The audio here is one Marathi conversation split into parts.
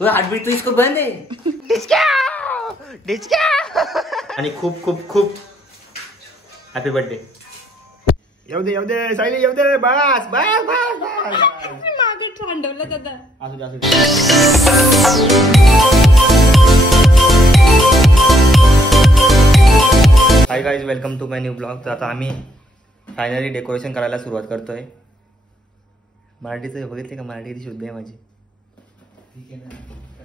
वो हार्टबीट तो इसको बंद है. आणि खूप खूप खूप हॅपी बर्थडे. येऊ दे सायली येऊ दे. बस बस बस बस. मागे थांडवलं दादा. असू दे. Hi guys, welcome to my new blog. तर आता आम्ही फायनली डेकोरेशन करायला सुरुवात करतोय. मराठीचं बघितले का? मराठी किती शुद्ध आहे माझी. ठीक आहे ना.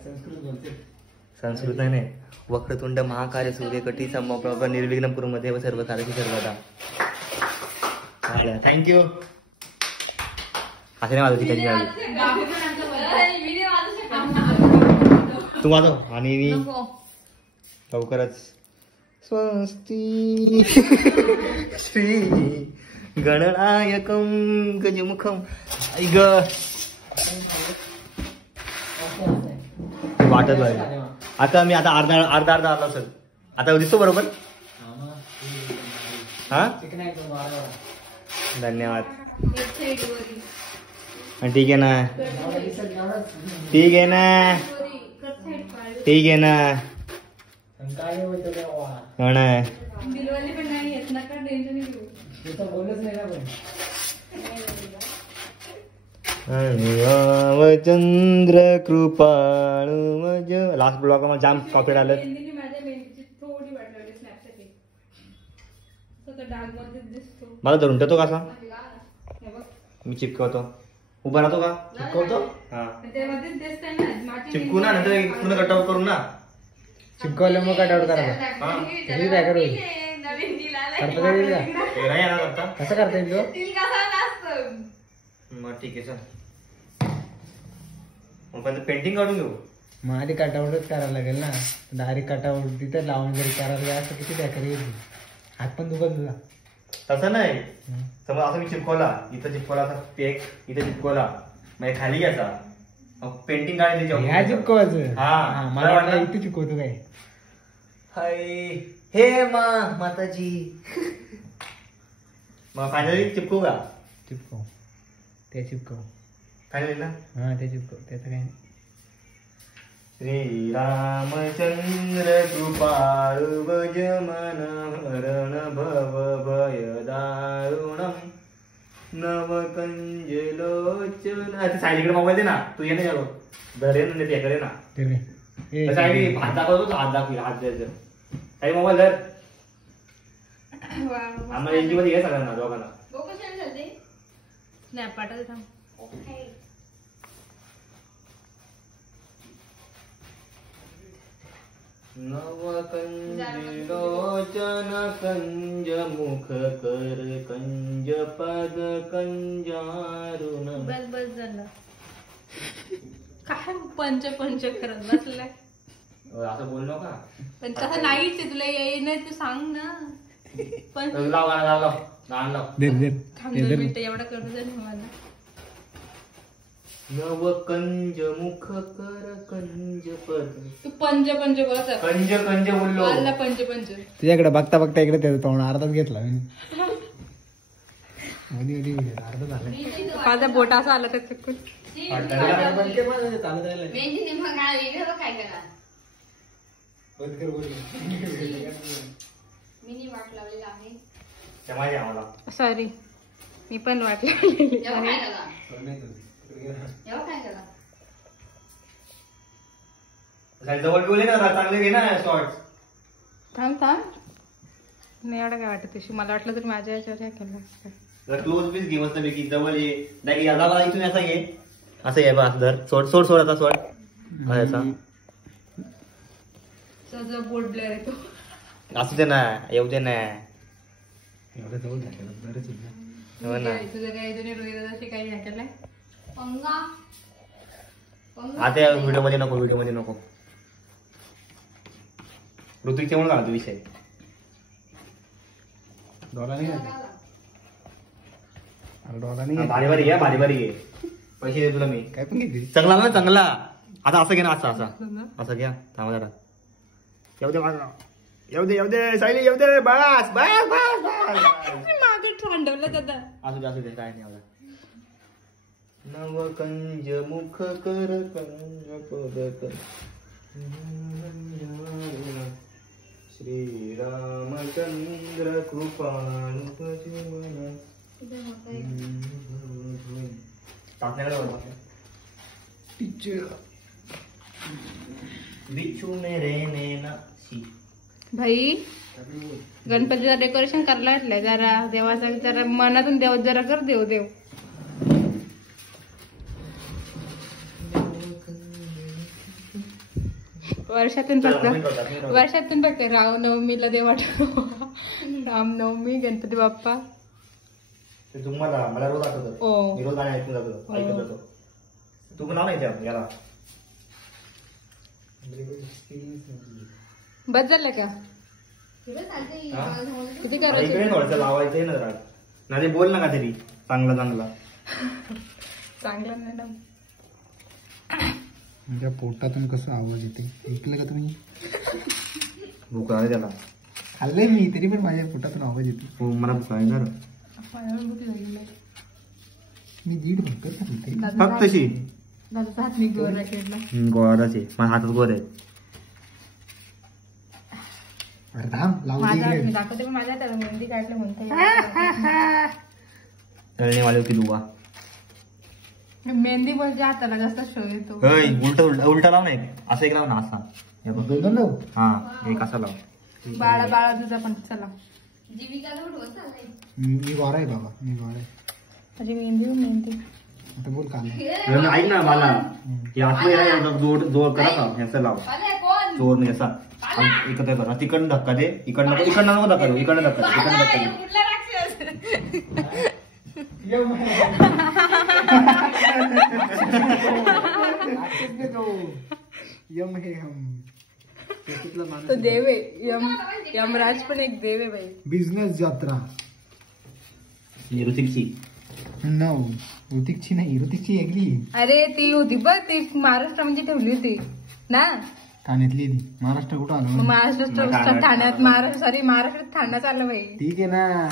संस्कृत बोलते. संस्कृत आहे. वक्रतुंड महाकार्य सूर्यकटी समप्रभ निर्विघ्न कुरुमध्ये व सर्व कार्याची सर्वदा. थँक्यू. असं नाही माझं तिकडे तू वाजव आणि मी लवकरच स्वस्ती श्री गणनायकम गजमुखम. वाटत आहे आता मी आता अर्धा आला असेल. आता दिसतो बरोबर. हा धन्यवाद. ठीक आहे ना. ठीक आहे ना. ठीक आहे ना. चंद्र कृपाळू मज. लास्ट ब्लॉग मला जाम कॉपी आलं. मला धरून ठेवतो का असा? मी चिपकवतो. उभा राहतो का? चिपकवतो. हा चिपकू ना. नंतर पूर्ण कटआउट करू ना. चिपकवलं मग कटआउट करायचं. काय करू कसं करता येईल तो? मग ठीक आहे. चल मग पहिलं पेंटिंग काढून घेऊ. मग आधी कटआउटच करायला लागेल ना. डायरेक्ट कटआउट तिथं लावून जरी करायला असं किती बॅकर येईल. हात पण दुखत तुझा. तसं नाही. समज असं मी चिपकवला. इथं चिपकवला असा पेक. इथं चिपकवला म्हणजे खाली घ्यायचा. पेंटिंग काढायची. ह्या चिपकवायचं. हा मला वाटलं इथे चिपकवतो काय. हाय हे माताजी. मग फायनली चिपकू का? चिपकव. ते चिपकव. फायनली ना. हा ते चिपकव. त्याचं काय नाही. श्री रामचंद्र कृपाळु भज मन हरण भव भय दारुणम नवकंज लोचन. सायलीकडे मोबाईल दे ना. तू ये ना. धरे ना. ते करे ना. सायली हात दाखवतो. हात दाखवी. हात द्यायचं. काही मोबाईल धर. आम्हाला एनजी मध्ये घे सगळ्यांना दोघांना. नवकंज लोचन कंज मुख कर कंज पद कंजारुण. बस बस झालं. काय पंच करत बसलाय. असं बोल नका. पण तसं नाहीच आहे. तुला येई नाही तू सांग ना. पण लाव एवढा करू दे मला. नवकंज मुख कर कंज पद. तू पंच बोलत. कंज बोललो. पंच तुझ्याकडे बघता बघता इकडे त्याचा तोंड अर्धाच घेतला मी. अर्धा झाला. माझा बोट असा आला तर चुकून. सॉरी मी पण वाट लावलेली. जवळ बोले ना. चांगले घे ना शॉर्ट्स. थांब नाही एवढं काय वाटत तशी. मला वाटलं तर माझ्या याच्यावर हे केलं. क्लोज पीस घे मस्त पैकी. जवळ ये. इथून असा घे. असं घे. बस धर. सोड आता सोड. असा बोर्ड ब्लेअर येतो. असू दे ना. येऊ दे ना. एवढं जवळ झालं बरंच. तुझं काय काही नाही केलंय. आता व्हिडिओ मध्ये नको. ऋतूच्या म्हणून घालतो विषय. डॉला नाही भारी घे. पैसे दे तुला मी. काय पण घेते. चांगला ना चांगला. आता असं घे ना. असं घ्या. थांबा जरा. येऊ दे सायली येऊ दे. बस बस बस बस. मागे थांडवलं दादा. असू दे काय नाही. नवकंज मुख कर कंज पदक श्रीरामचंद्र कृपाणुपजुमन बिच्छू मेरे नैना सी. भाई गणपतीचं डेकोरेशन करायला वाटलंय जरा देवाचा जरा मनातून देव जरा कर देव देव. वर्षातून फक्त रामनवमीला देवा रामनवमी गणपती बाप्पा ते तुम्हाला मला रोज आठवतं. हो. मी रोज गाणे ऐकून जातो ऐकत जातो. तू पण लाव नाही त्या याला. बस झालं का किती करायचं इकडे थोडंसं लावायचंय ना जरा. ना ते बोल ना का तरी चांगला चांगला. चांगलं मॅडम. माझ्या पोटातून कसं आवाज येते ऐकलं का तुम्ही? भूक लागली त्याला. खाल्लंय मी तरी पण माझ्या पोटातून आवाज येते. हो मला भूक लागली ना. मी दीड भाकर खाल्लते. फक्त शी दादाचा हात मी गोरा केला. गोडाचे माझ्या हातात गोर आहे. अरे थांब लावू माझ्या दे मी इकडे. दाखवते पण माझ्या त्याला मेहंदी काढले म्हणते तळणीवाली होती दुवा. मेहंदी म्हणजे हाताला जास्त शो येतो. उलट उलटा लाव नाही असं एक लाव ना असा. हे बघ. दोन लावू? हा एक असा लाव. बाळा बाळा तुझा पण चला. मी गोरा आहे बाबा मी गोरा आहे. माझी मेहंदी आता बोल काल ऐक ना मला हे असं जोड जोड करा का ह्याचं लाव. जोड नाही असा एकत्र करा. तिकडनं धक्का दे. इकडनं नको धक्का देऊ. इकडनं धक्का दे. इकडनं धक्का दे. यम हे हम तो देव आहे. यमराज पण एक देव आहे भाई. बिझनेस जत्रा. ऋतिकची नो ऋतिकची नाही ऋतिकची ऐकली अरे ती होती बघ ती महाराष्ट्रामध्ये ठेवली होती ना. ठाण्यातली ती. महाराष्ट्र कुठं मग आलं? महाराष्ट्रात ठाण्यात महाराष्ट्रात ठाण्यात आलं भाई. ठीक आहे ना.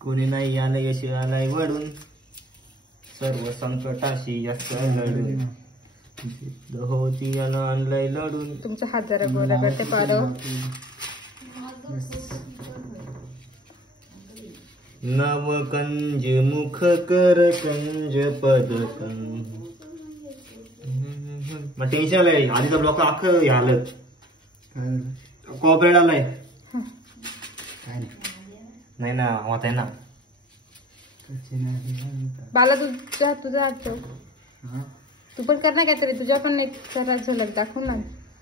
कोणी नाही आलं यश आलाय वडून सर्व संकटाशी यश लढून होती यानं आणलंय लढून. तुमचा हात जरा गोरा करते पारव. नवकंज मुख कर कंज पदक. मग टेन्शन आलंय. आधीचा ब्लॉक अख्खं हे आलं कॉपरेट आलाय. काय नाही ना होत आहे ना. बाला तुझा हात ठेव. तू पण कर ना काहीतरी. तुझ्या पण एक जरा झलक दाखव ना.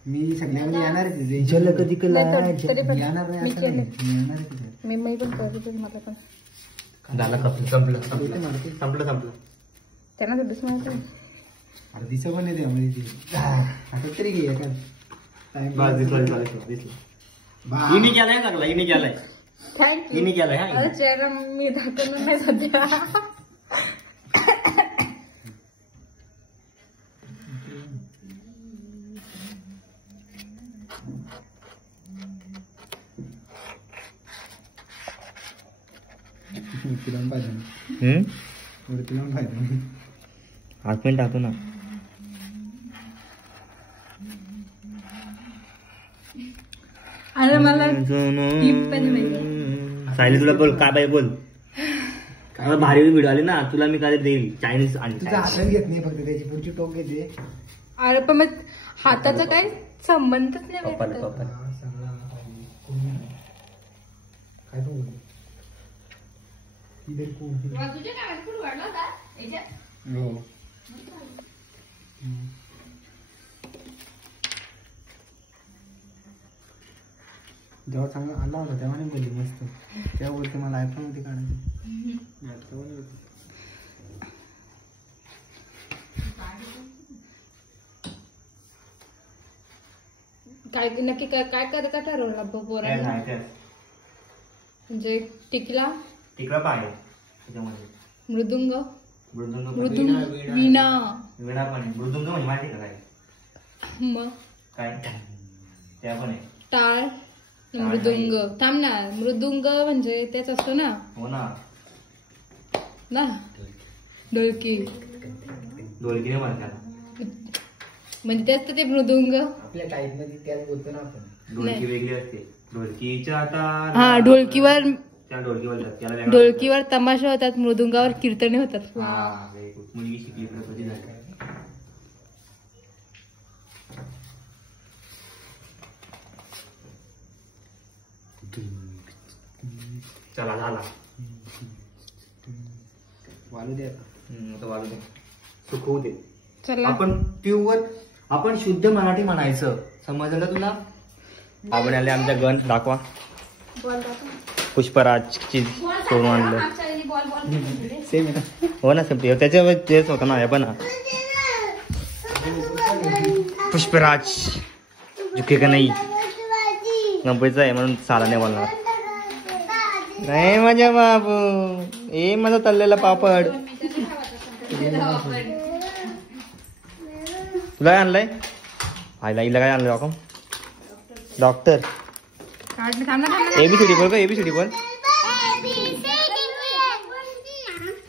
मी सगळ्यांना येणार आहे. जल कधी तरी पण येणार नाही मी असं केले. नाही. मी येणार आहे तिथे. मी पण करते मला पण. झालं संपलं संपलं. त्यांना सुद्धा माहिती. अरे दिसं पण येते आम्हाला ती. आता तरी घे एका बस दिसला. हिने केलाय चांगला. हिने केलाय थँक्यू. हा. अरे चेहरा मी दाखवणार नाही सध्या. वरती लावून पाहिजे. वरती लावून पाहिजे. हात पण टाकू ना. अरे मला सायली तुला बोल काय बाई बोल. काय भारी व्हिडिओ आली ना तुला मी काय देईल चायनीज आणि तुझा हातात घेत नाही फक्त त्याची पुढची टोक घेते. अरे पण मग हाताचा काय संबंधच नाही पप्पाला भेटत. पप्पाला सगळा काय पण बोलतो. इधर कोण हो. जेव्हा चांगला आला होता तेव्हा नाही बोलली मस्त. तेव्हा बोलते मला आयफोन मध्ये काढायचं. काय नक्की काय काय का ठरवलं पोरांना. म्हणजे टिकला तिकडं पाय त्याच्यामध्ये मृदुंग मृदुंग वीणा विडा पण आहे. मृदुंग म्हणजे माहिती का काय मग काय त्या पण आहे. टाळ मृदुंग. थांब ना. मृदुंग म्हणजे तेच असतो ना. हो ना. ना ढोलकी. ढोलकीने म्हणतात म्हणजे तेच तर ते मृदुंग. आपल्या टाईप मध्ये त्याच बोलतो ना आपण. ढोलकी वेगळी असते. ढोलकीच्या आता हा ढोलकीवर त्या ढोलकीवर जातात. त्याला वेगळा ढोलकीवर तमाशा होतात, मृदुंगावर कीर्तने होतात. बोलतात. हा, very good. मुलगी शिकली तर कधी झाली. चला झाला. वालू द्या. आता वाजू दे. सुखवू दे. चला आपण प्युअर आपण शुद्ध मराठी म्हणायचं. समजलं का तुला? आपण आले आमच्या गण दाखवा. पुष्पराजची सोडून आणलं. सेम आहे ना. हो ना सेम त्याच्यावर तेच होतं ना. हे पण पुष्पराज झुके का नाही गणपतीचं आहे म्हणून साला नाही बोलणार. नाही माझ्या बाबू ए माझा तळलेला पापड. तुला काय आणलंय? आईला हिला काय आणलं दाखव. डॉक्टर एबीसीडी बोल का. एबीसीडी बोल.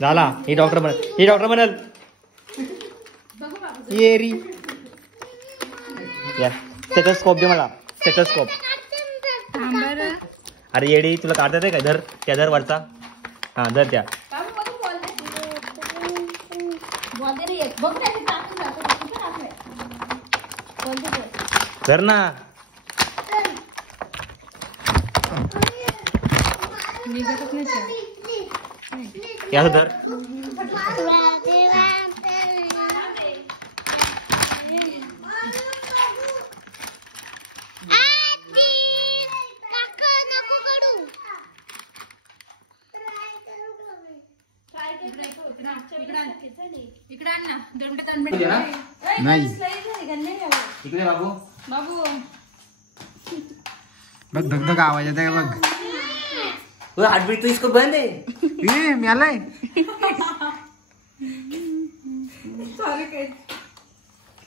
झाला. ही डॉक्टर बनल. ही डॉक्टर बनल. ये री या स्टेथोस्कोप दे मला. स्टेथोस्कोप. अरे येडी तुला काढता येते काय? धर त्या धर वरचा. हा धर त्या. धर ना. या धर. नाही इकडे बाबू. बघ धग धग आवाज येत आहे बघ. तो हार्टबीट तो इसको बंद है. ए मी आलाय.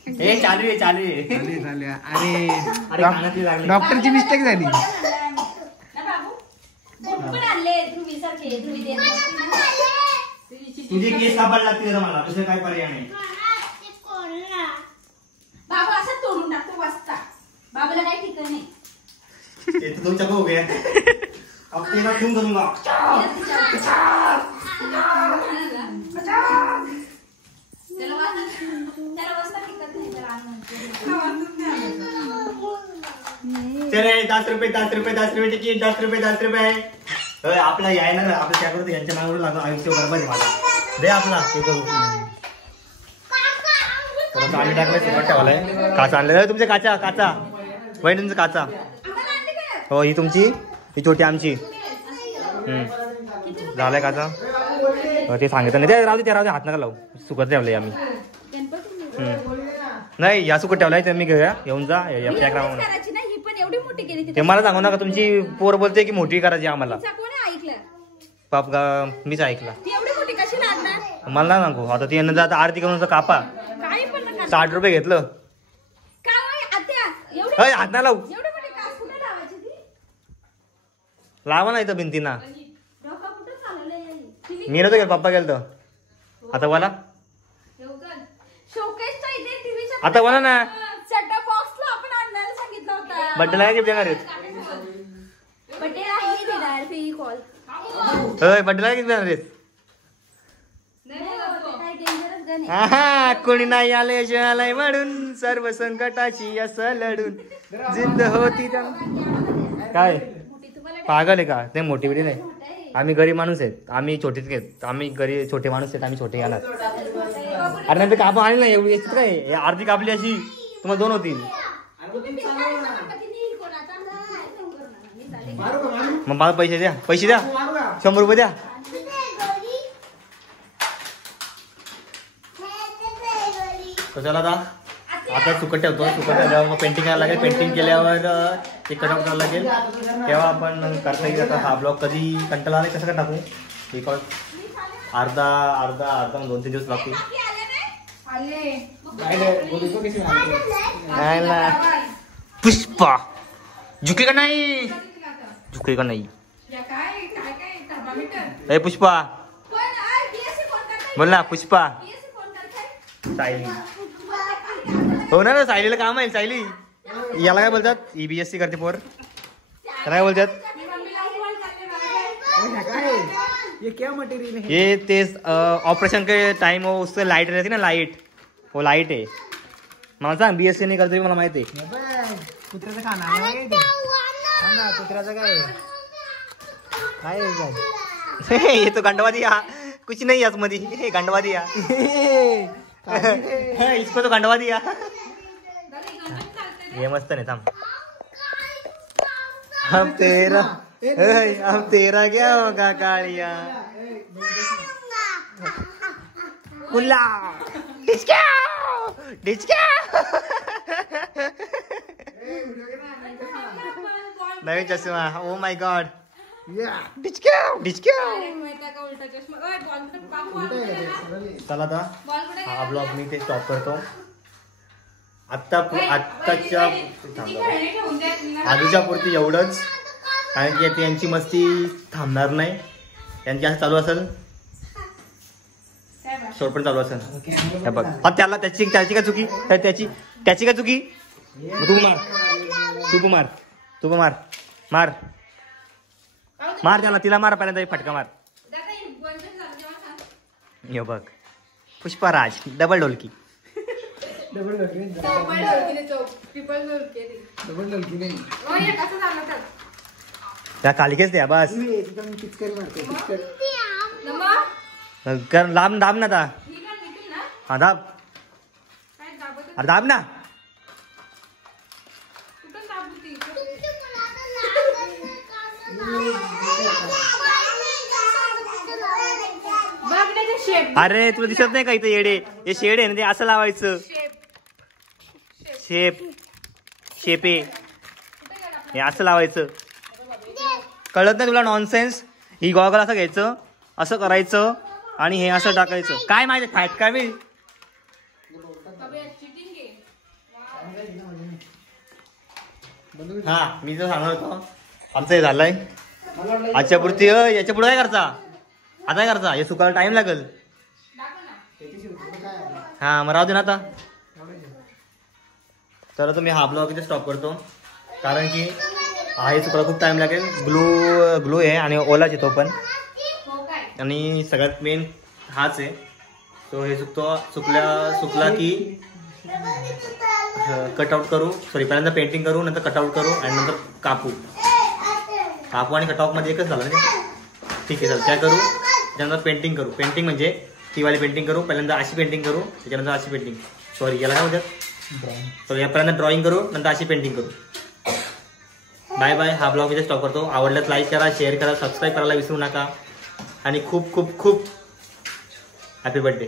ए चालू आहे चालू आहे. चालेल चालेल. अरे अरे कानातली लागली. डॉक्टरची मिस्टेक झाली. तुझे केस सापड लागतील मला. दुसरं काय पर्याय नाही. बाबा असं तोडून टाकतो वाजता. बाबाला काय ठिकाण नाही. ते तो चको हो गया. अब तेरा खून करूंगा. चले 10 रुपये 10 रुपये 10 रुपये तिकीट 10 रुपये 10 रुपये. आपला याय ना आपल्या त्याकडून यांच्या नावावर लागून आयुष्य बरोबर आहे मला. दे आपला ते करू. तर आम्ही टाकलं सुकट ठेवलाय. काचा आणलेला तुमच्या काचा. काचा वय तुमचं काचा. हो ही तुमची. ही छोटी आमची. झालाय काचा. ते सांगितलं नाही. ते राहू दे. ते राहू दे. हात नका लावू. सुकत ठेवलंय आम्ही. नाही या सुकट ठेवलाय. तुम्ही घेऊया येऊन जा. पॅक राहून ते मला सांगू नका. तुमची पोर बोलते की मोठी करायची आम्हाला. पाप का मीच ऐकला. मला ना सांगू. आता ती जात आरती करून कापा 60 रुपये घेतलं. हात ना लावू. लावा ना इथं भिंतीना. मी नव्हतं गेलो. पप्पा गेलतो. आता बोला. आता बोला ना. बड्डेला काय गिफ्ट देणार आहेत? बड्डेला काय गिफ्ट देणार आहेत? हा कोणी नाही आले जळालाय म्हणून सर्व संकटाची असं लढून जिद्द होती. काय पागल आहे का? ते मोठी बिडी नाही. आम्ही गरीब माणूस आहेत. आम्ही छोटीच घेत. आम्ही गरीब छोटे माणूस आहेत. आम्ही छोटे घेणार. अरे नंतर कापून आली ना एवढी याची काय आरती कापली अशी तुम्हाला 2 होतील. मग मला पैसे द्या. पैसे द्या. 100 रुपये द्या. चला आता सुकट ठेवतो. सुकट ठेवल्यावर मग पेंटिंग करायला लागेल. पेंटिंग केल्यावर ते कटआउट करायला लागेल. तेव्हा आपण करता येईल. आता हा ब्लॉग कधी कंटाळा आला कसं काय टाकू. बिकॉज अर्धा 2-3 दिवस लागतील. पुष्पा झुके का नाही. झुके का नाही. ए पुष्पा बोल ना. पुष्पा सायली हो ना सायलीला काम आहे सायली. याला काय बोलतात EBSC करते पोर त्याला काय बोलतात ये क्या मटेरियल है? ये तेज ऑपरेशन के टाइम वो उससे लाइट रहती ना लाइट वो लाइट आहे. मला सांग BSC नाही करते मला माहिती आहे. हे बघ, कुत्र्याचं खाणं आहे काय ते? सांग ना, कुत्र्याचं काय काय आहे काय? ये तो गंडवादी हा कुछ नहीं है मध्ये हे गंडवादी हा इसको तो गंडवादी हा. ये मस्त नाही थांब. हम तेरा क्या होगा कालिया कुल्ला डिचक्या नवीन चष्मा. ओ माय गॉड डिचक्या चला आता हा ब्लॉग मी ते स्टॉप करतो. आत्ताच्या आधीच्या पुरती एवढंच, कारण की यांची मस्ती थांबणार नाही. यांची असं चालू असेल शेवटपर्यंत चालू असेल. हे बघ त्याला त्याची काय चुकी त्याची काय चुकी. तू मार मार त्याला तिला मार पहिल्यांदा फटका मार. हे बघ पुष्पराज डबल ढोलकी त्या कालिकेच द्या बस लांब दाब ना आता. हा दाब अरे दाब ना. अरे तुला दिसत नाही का इथं येडे हे शेड आहे ना ते असं लावायचं. शेपे हे असं लावायचं. कळत नाही तुला नॉनसेन्स. ही गॉगल असं घ्यायचं असं करायचं आणि हे असं टाकायचं. काय माहिती फाईट काय मी हा मी जर सांगणार होतो आमचं हे झालंय आजच्या पुरती. याच्या पुढे काय करता आता काय करता हे सुकायला टाइम लागेल. हा मग राहू दे ना आता. तर तुम्ही हा ब्लॉग इथे स्टॉप करतो, कारण की हा हे सुकायला खूप टाइम लागेल. ग्लू आहे आणि ओलाच आहे तो पण, आणि सगळ्यात मेन हाच आहे. तो हे सुकला की कटआउट करू, पहिल्यांदा पेंटिंग करू, नंतर कटआउट करू आणि नंतर कापू आणि कटआउट मध्ये एकच झालं ना. ठीक आहे, चल काय करू, त्याच्यानंतर पेंटिंग करू. पेंटिंग म्हणजे ती वाली पेंटिंग करू. पहिल्यांदा अशी पेंटिंग करू, त्याच्यानंतर अशी पेंटिंग, सॉरी याला काय म्हणतात, तर पहिल्यांदा ड्रॉइंग करू, नंतर अशी पेंटिंग करू. Bye bye. हा ब्लॉग इथे स्टॉप करतो. आवडल्यास लाईक करा, शेअर करा, सबस्क्राईब करायला विसरू नका आणि खूप खूप खूप हॅपी बर्थडे.